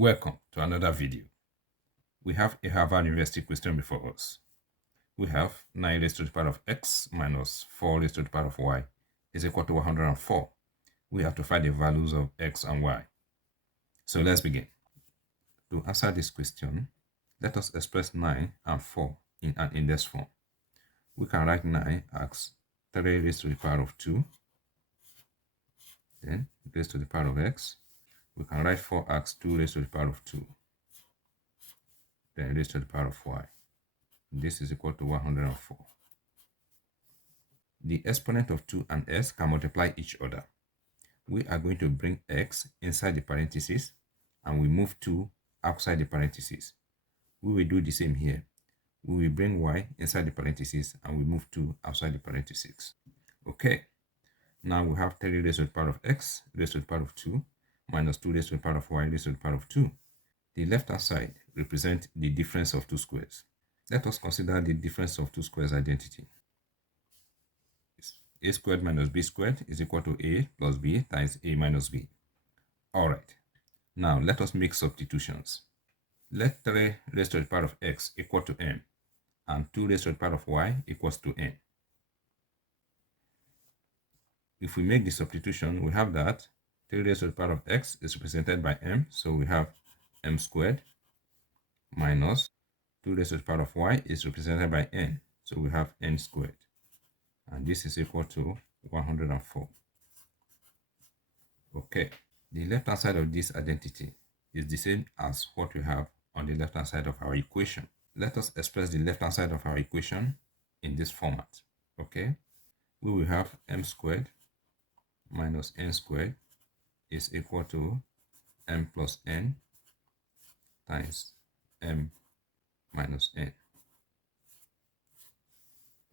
Welcome to another video. We have a Harvard University question before us. We have 9 raised to the power of x minus 4 raised to the power of y is equal to 104. We have to find the values of x and y. So let's begin. To answer this question, let us express 9 and 4 in an index form. We can write 9 as 3 raised to the power of 2, then raised to the power of x. We can write 4 as 2 raised to the power of 2, then raised to the power of y. This is equal to 104. The exponent of 2 and s can multiply each other. We are going to bring x inside the parentheses and we move 2 outside the parentheses. We will do the same here. We will bring y inside the parentheses and we move 2 outside the parentheses. Okay. Now we have 3 raised to the power of x raised to the power of 2 minus 2 raised to the power of y raised to the power of 2. The left-hand side represents the difference of two squares. Let us consider the difference of two squares identity. A squared minus b squared is equal to a plus b times a minus b. Alright, now let us make substitutions. Let 3 raised to the power of x equal to m and 2 raised to the power of y equals to n. If we make the substitution, we have that 3 raised to the power of x is represented by m, so we have m squared minus 2 raised to the power of y is represented by n, so we have n squared. And this is equal to 104. Okay, the left-hand side of this identity is the same as what we have on the left-hand side of our equation. Let us express the left-hand side of our equation in this format. Okay, we will have m squared minus n squared is equal to m plus n times m minus n.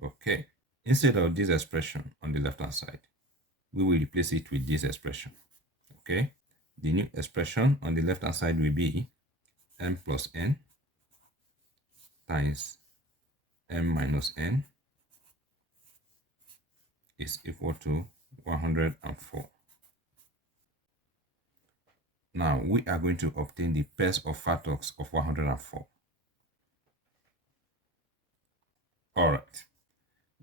Okay, instead of this expression on the left hand side, we will replace it with this expression. Okay, the new expression on the left hand side will be m plus n times m minus n is equal to 104. Now we are going to obtain the pairs of factors of 104. Alright,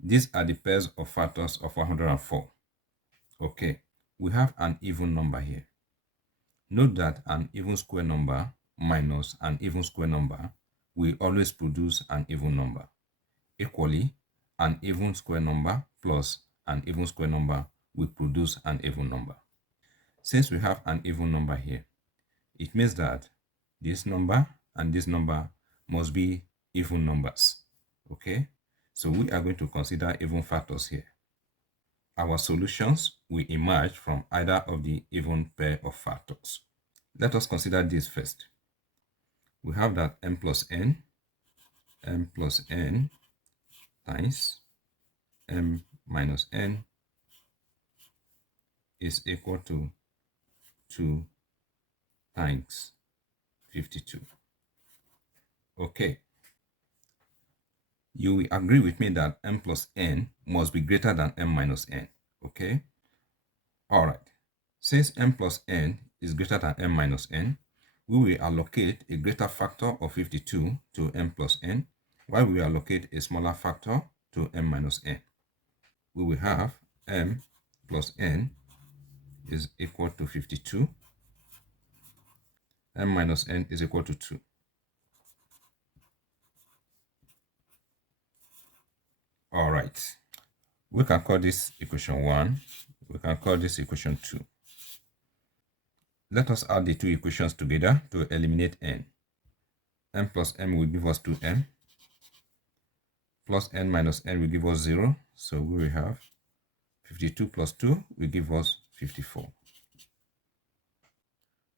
these are the pairs of factors of 104. Okay, we have an even number here. Note that an even square number minus an even square number will always produce an even number. Equally, an even square number plus an even square number will produce an even number. Since we have an even number here, it means that this number and this number must be even numbers. Okay, so we are going to consider even factors here. Our solutions will emerge from either of the even pair of factors. Let us consider this first. We have that m plus n times m minus n is equal to 2 times 52. Okay. You will agree with me that m plus n must be greater than m minus n. Okay. Alright. Since m plus n is greater than m minus n, we will allocate a greater factor of 52 to m plus n, while we allocate a smaller factor to m minus n. We will have m plus n is equal to 52. M minus n is equal to 2. All right. We can call this equation 1. We can call this equation 2. Let us add the two equations together to eliminate n. M plus m will give us 2m. Plus n minus n will give us 0. So we will have 52 plus 2 will give us 54.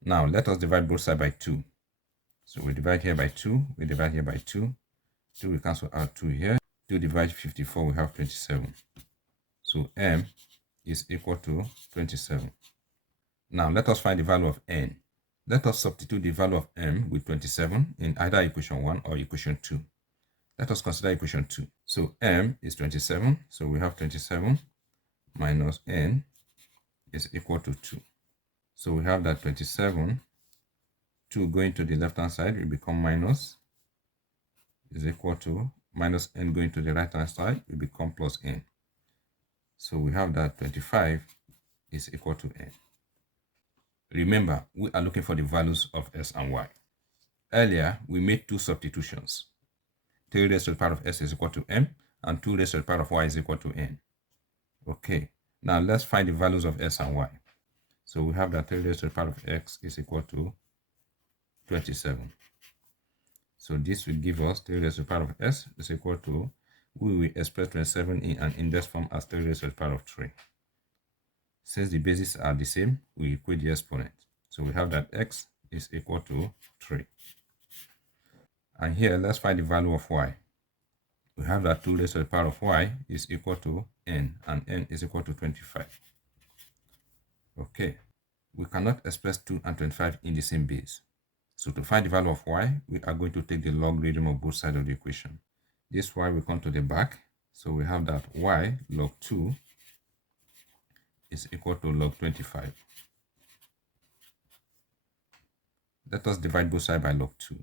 Now let us divide both sides by 2. So we divide here by 2, we divide here by 2. 2 will cancel out 2 here. 2 divided 54, we have 27. So m is equal to 27. Now let us find the value of n. Let us substitute the value of m with 27 in either equation 1 or equation 2. Let us consider equation 2. So m is 27, so we have 27 minus n is equal to 2. So we have that 27 2 going to the left hand side will become minus, is equal to minus n going to the right hand side will become plus n. So we have that 25 is equal to n. Remember, we are looking for the values of s and y. Earlier, we made two substitutions. 3 raised to the power of s is equal to m, and 2 raised to the power of y is equal to n. Okay, now let's find the values of s and y. So we have that 3 raised to the power of x is equal to 27. So this will give us 3 raised to the power of s is equal to, we will express 27 in an index form as 3 raised to the power of 3. Since the bases are the same, we equate the exponent. So we have that x is equal to 3. And here, let's find the value of y. We have that 2 raised to the power of y is equal to n, and n is equal to 25. Okay, we cannot express 2 and 25 in the same base. So to find the value of y, we are going to take the logarithm of both sides of the equation. This y will come to the back. So we have that y log 2 is equal to log 25. Let us divide both sides by log 2.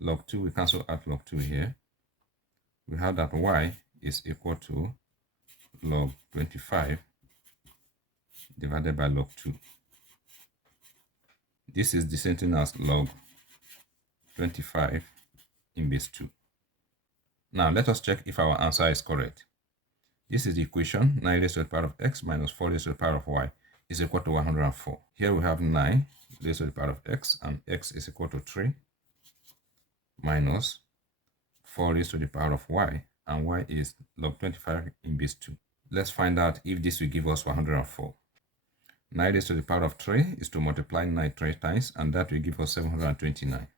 Log 2, we cancel out log 2 here. We have that y is equal to log 25 divided by log 2. This is the same thing as log 25 in base 2. Now let us check if our answer is correct. This is the equation 9 raised to the power of x minus 4 raised to the power of y is equal to 104. Here we have 9 raised to the power of x, and x is equal to 3 minus 4 raised to the power of y, and y is log 25 in base 2. Let's find out if this will give us 104. 9 raised to the power of 3 is to multiply 9 3 times, and that will give us 729.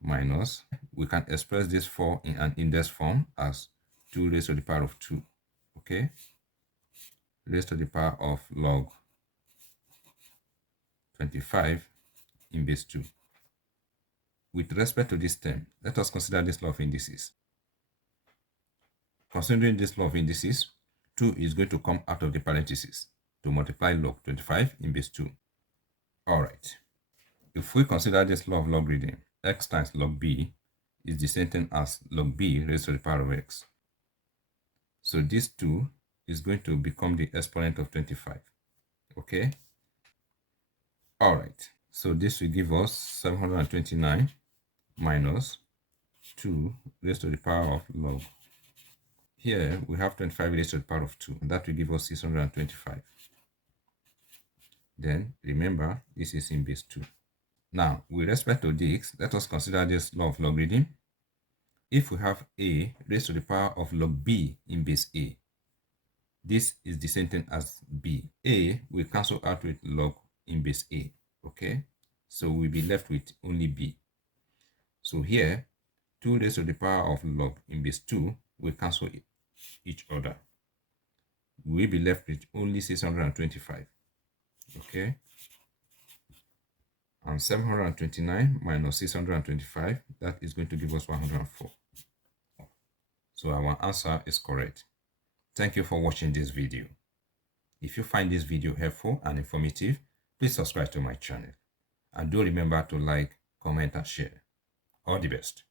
Minus, we can express this 4 in an index form as 2 raised to the power of 2. Okay? Raised to the power of log 25 in base 2. With respect to this term, let us consider this law of indices. Considering this law of indices, 2 is going to come out of the parentheses to multiply log 25 in base 2. Alright. If we consider this law of logarithm, x times log b is the same thing as log b raised to the power of x. So this 2 is going to become the exponent of 25. Okay? Alright. So this will give us 729 minus 2 raised to the power of log. Here we have 25 raised to the power of 2. That will give us 625. Then remember, this is in base 2. Now, with respect to this, let us consider this law of logarithm. If we have a raised to the power of log b in base a, this is the same thing as b. A will cancel out with log in base a. Okay? So we'll be left with only b. So here, 2 raised to the power of log in base 2 will cancel each other. We'll be left with only 625. Okay? And 729 minus 625, that is going to give us 104. So our answer is correct. Thank you for watching this video. If you find this video helpful and informative, please subscribe to my channel. And do remember to like, comment, and share. All the best.